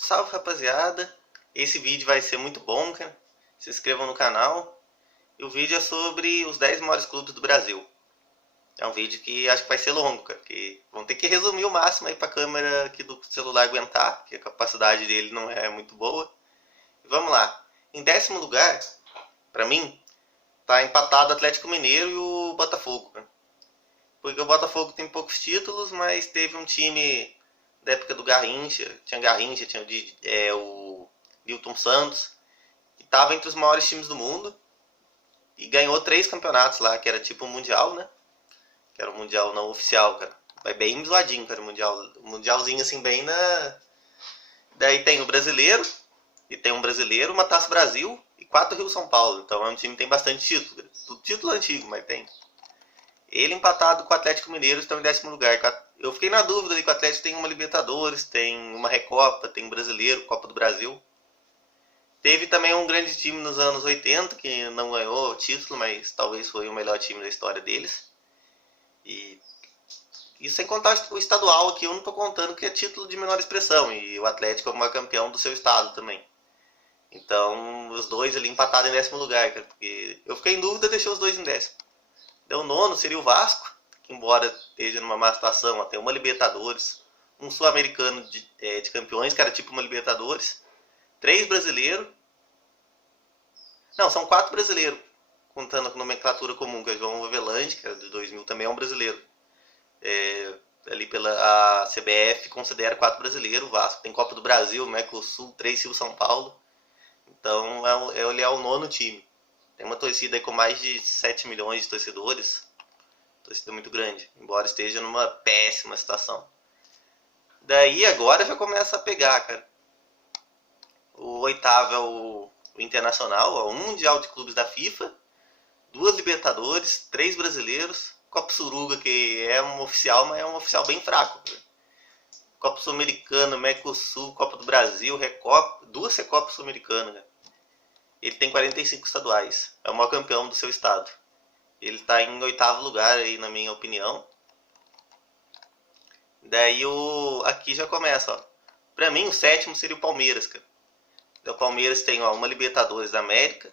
Salve, rapaziada, esse vídeo vai ser muito bom, cara. Se inscrevam no canal. E o vídeo é sobre os 10 maiores clubes do Brasil. É um vídeo que acho que vai ser longo, cara, porque vão ter que resumir o máximo aí pra câmera aqui do celular aguentar, porque a capacidade dele não é muito boa. E vamos lá. Em décimo lugar, pra mim, tá empatado o Atlético Mineiro e o Botafogo, cara. Porque o Botafogo tem poucos títulos, mas teve um time da época do Garrincha, tinha o Newton Santos, que estava entre os maiores times do mundo, e ganhou 3 campeonatos lá, que era tipo um mundial, né? Que era um mundial não oficial, cara. Vai bem zoadinho, cara, o mundialzinho assim, bem na... Daí tem o brasileiro, e tem um brasileiro, uma Taça Brasil e 4 Rio São Paulo. Então é um time que tem bastante título, cara. Tudo título antigo, mas tem. Ele empatado com o Atlético Mineiro estão em décimo lugar. Eu fiquei na dúvida ali que o Atlético tem uma Libertadores, tem uma Recopa, tem um Brasileiro, Copa do Brasil. Teve também um grande time nos anos 80 que não ganhou o título, mas talvez foi o melhor time da história deles. E sem contar o estadual aqui, eu não estou contando que é título de menor expressão. E o Atlético é o maior campeão do seu estado também. Então, os dois ali empatados em décimo lugar, cara. Porque eu fiquei em dúvida, deixei os dois em décimo. O nono seria o Vasco, que embora esteja numa má situação, tem uma Libertadores, um Sul-Americano de campeões, que era tipo uma Libertadores, 3 brasileiros, não, são 4 brasileiros, contando com nomenclatura comum, que é o João Avelange, que era de 2000, também é um brasileiro. Ali pela CBF considera 4 brasileiros, o Vasco tem Copa do Brasil, Mercosul, 3 Rio São Paulo, então ele é o nono time. Tem uma torcida aí com mais de 7 milhões de torcedores. Torcida muito grande, embora esteja numa péssima situação. Daí agora já começa a pegar, cara. O oitavo é o Internacional, é o Mundial de Clubes da FIFA. 2 Libertadores, 3 brasileiros. Copa Suruga, que é um oficial, mas é um oficial bem fraco, cara. Copa Sul-Americana, Mercosul, Copa do Brasil, Recopa, 2 Recopas Sul-Americanas, cara. Ele tem 45 estaduais. É o maior campeão do seu estado. Ele está em oitavo lugar aí, na minha opinião. Daí aqui já começa, ó. Pra mim, o sétimo seria o Palmeiras, cara. O Palmeiras tem, ó, uma Libertadores da América,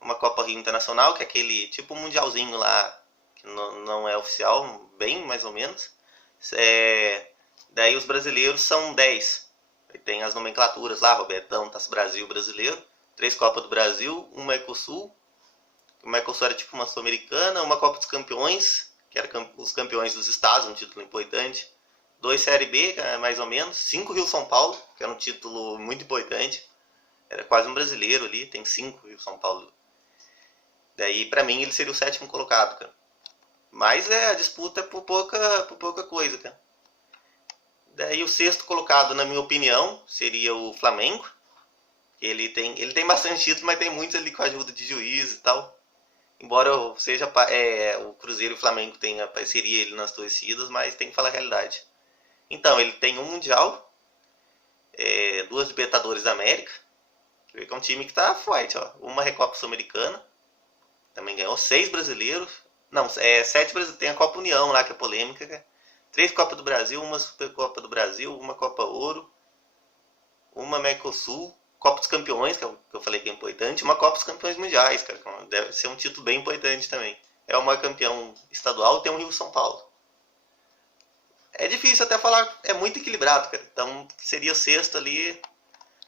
uma Copa Rio Internacional, que é aquele tipo mundialzinho lá, que não é oficial, bem mais ou menos. Daí os brasileiros são 10. Aí tem as nomenclaturas lá, Robertão, Taça Brasil, brasileiro. 3 Copas do Brasil, um Mercosul. O Mercosul era tipo uma Sul-Americana, uma Copa dos Campeões, que era os campeões dos estados, um título importante. 2 Série B, mais ou menos. 5 Rio São Paulo, que era um título muito importante. Era quase um brasileiro ali, tem 5 Rio São Paulo. Daí, pra mim, ele seria o sétimo colocado, cara. Mas a disputa é por pouca coisa, cara. Daí o sexto colocado, na minha opinião, seria o Flamengo. Ele tem bastante títulos, mas tem muitos ali com a ajuda de juiz e tal. Embora seja o Cruzeiro e o Flamengo tenha parceria ele nas torcidas, mas tem que falar a realidade. Então, ele tem um Mundial, 2 Libertadores da América, que é um time que tá forte, ó. Uma Recopa Sul-Americana, também ganhou 6 brasileiros. Não, 7 brasileiros, tem a Copa União lá, que é polêmica. 3 Copa do Brasil, uma Supercopa do Brasil, uma Copa Ouro, uma Mercosul, Copa dos Campeões, que eu falei que é importante, uma Copa dos Campeões Mundiais, cara, que deve ser um título bem importante também. É o maior campeão estadual e tem um Rio São Paulo. É difícil até falar, é muito equilibrado, cara. Então seria o sexto ali,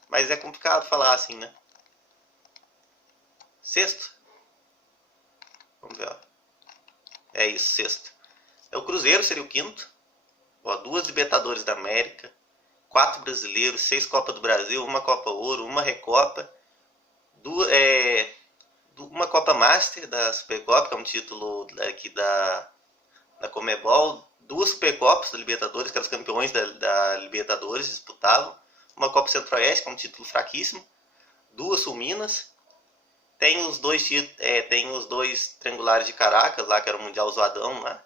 mas é complicado falar assim, né? Sexto? Vamos ver, ó. É isso, sexto. O Cruzeiro seria o quinto. Ó, 2 Libertadores da América, 4 brasileiros, 6 Copa do Brasil, uma Copa Ouro, uma Recopa, uma Copa Master da Supercopa, que é um título aqui da Conmebol, 2 Supercopas da Libertadores, que eram os campeões da Libertadores disputavam, uma Copa Centro-Oeste, que é um título fraquíssimo, 2 Sul-Minas, tem os 2 triangulares de Caracas, lá que era o Mundial Zoadão, lá,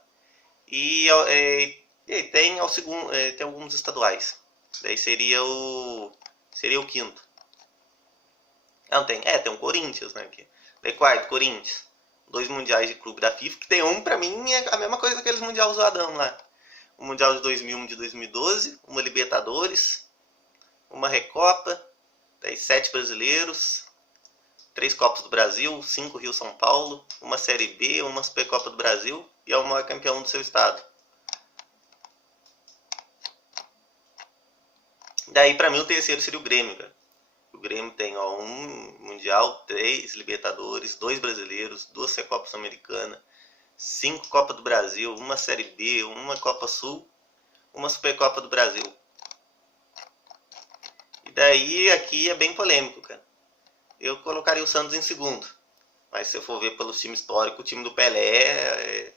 e tem alguns estaduais. Daí seria o quinto. Não, tem o Corinthians, né? Daí quarto, Corinthians. 2 mundiais de clube da FIFA, que tem pra mim, é a mesma coisa daqueles mundial zoadão lá. O Mundial de 2001 de 2012, uma Libertadores, uma Recopa, daí 7 brasileiros, 3 Copas do Brasil, 5 Rio-São Paulo, uma Série B, uma Supercopa do Brasil e é o maior campeão do seu estado. Daí pra mim o terceiro seria o Grêmio, cara. O Grêmio tem um Mundial, 3 Libertadores, 2 brasileiros, 2 Recopas Americanas, 5 Copa do Brasil, uma Série B, uma Copa Sul, uma Supercopa do Brasil. E daí aqui é bem polêmico, cara. Eu colocaria o Santos em segundo. Mas se eu for ver pelo time histórico, o time do Pelé...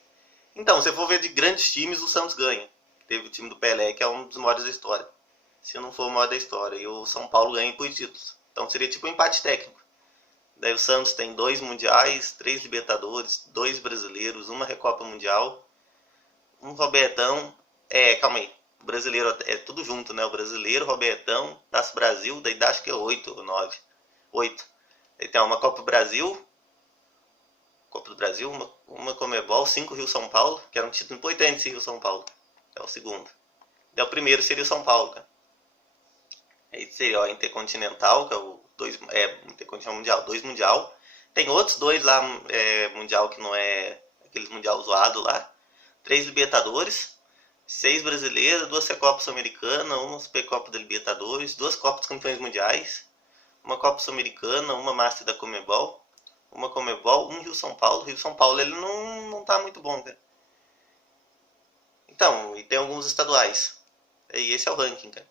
Então, se eu for ver de grandes times, o Santos ganha. Teve o time do Pelé, que é um dos maiores da história. Se não for o maior da história. E o São Paulo ganha por títulos. Então seria tipo um empate técnico. Daí o Santos tem 2 mundiais, 3 Libertadores, 2 brasileiros, uma Recopa Mundial, um Robertão. Calma aí. O brasileiro é tudo junto, né? O brasileiro, Robertão, Taça Brasil, daí acho que é 8 ou 9. 8. Daí tem uma Copa do Brasil, uma Comebol, 5 Rio-São Paulo, que era um título importante esse Rio-São Paulo. É o segundo. Daí o primeiro seria o São Paulo, cara. Aí seria o Intercontinental, que é o Intercontinental Mundial, 2 Mundial. Tem outros 2 lá, Mundial que não é aqueles Mundial zoado lá. 3 Libertadores, 6 brasileiras, 2 Recopas Americanas, uma Supercopa da Libertadores, 2 Copas dos Campeões Mundiais, uma Copa Sul-Americana, uma Master da Comebol, uma Comebol, um Rio-São Paulo. O Rio-São Paulo ele não tá muito bom, cara. Então, e tem alguns estaduais. E esse é o ranking, cara.